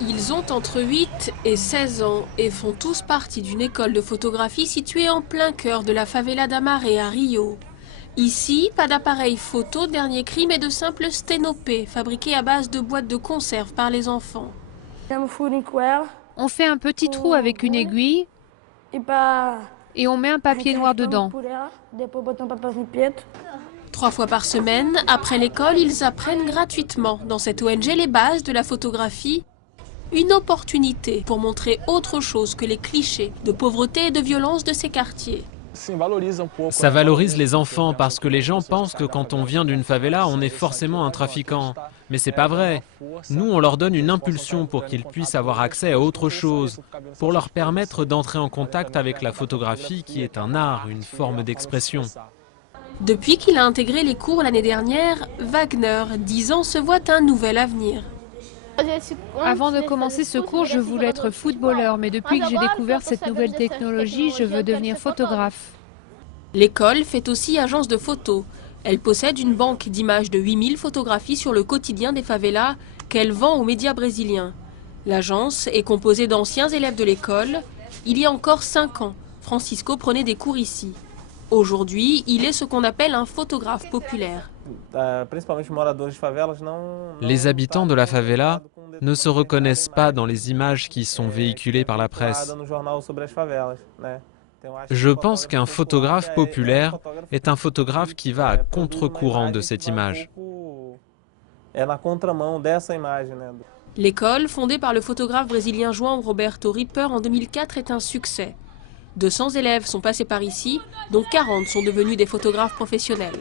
Ils ont entre 8 et 16 ans et font tous partie d'une école de photographie située en plein cœur de la favela d'Amaré à Rio. Ici, pas d'appareil photo, dernier cri, mais de simples sténopés fabriqués à base de boîtes de conserve par les enfants. On fait un petit trou avec une aiguille et on met un papier noir dedans. 3 fois par semaine, après l'école, ils apprennent gratuitement dans cette ONG les bases de la photographie. Une opportunité pour montrer autre chose que les clichés de pauvreté et de violence de ces quartiers. Ça valorise les enfants parce que les gens pensent que quand on vient d'une favela, on est forcément un trafiquant. Mais c'est pas vrai. Nous, on leur donne une impulsion pour qu'ils puissent avoir accès à autre chose, pour leur permettre d'entrer en contact avec la photographie qui est un art, une forme d'expression. Depuis qu'il a intégré les cours l'année dernière, Wagner, 10 ans, se voit un nouvel avenir. Avant de commencer ce cours, je voulais être footballeur, mais depuis que j'ai découvert cette nouvelle technologie, je veux devenir photographe. L'école fait aussi agence de photos. Elle possède une banque d'images de 8000 photographies sur le quotidien des favelas qu'elle vend aux médias brésiliens. L'agence est composée d'anciens élèves de l'école. Il y a encore 5 ans, Francisco prenait des cours ici. Aujourd'hui, il est ce qu'on appelle un photographe populaire. Les habitants de la favela ne se reconnaissent pas dans les images qui sont véhiculées par la presse. Je pense qu'un photographe populaire est un photographe qui va à contre-courant de cette image. L'école, fondée par le photographe brésilien João Roberto Ripper en 2004, est un succès. 200 élèves sont passés par ici, dont 40 sont devenus des photographes professionnels.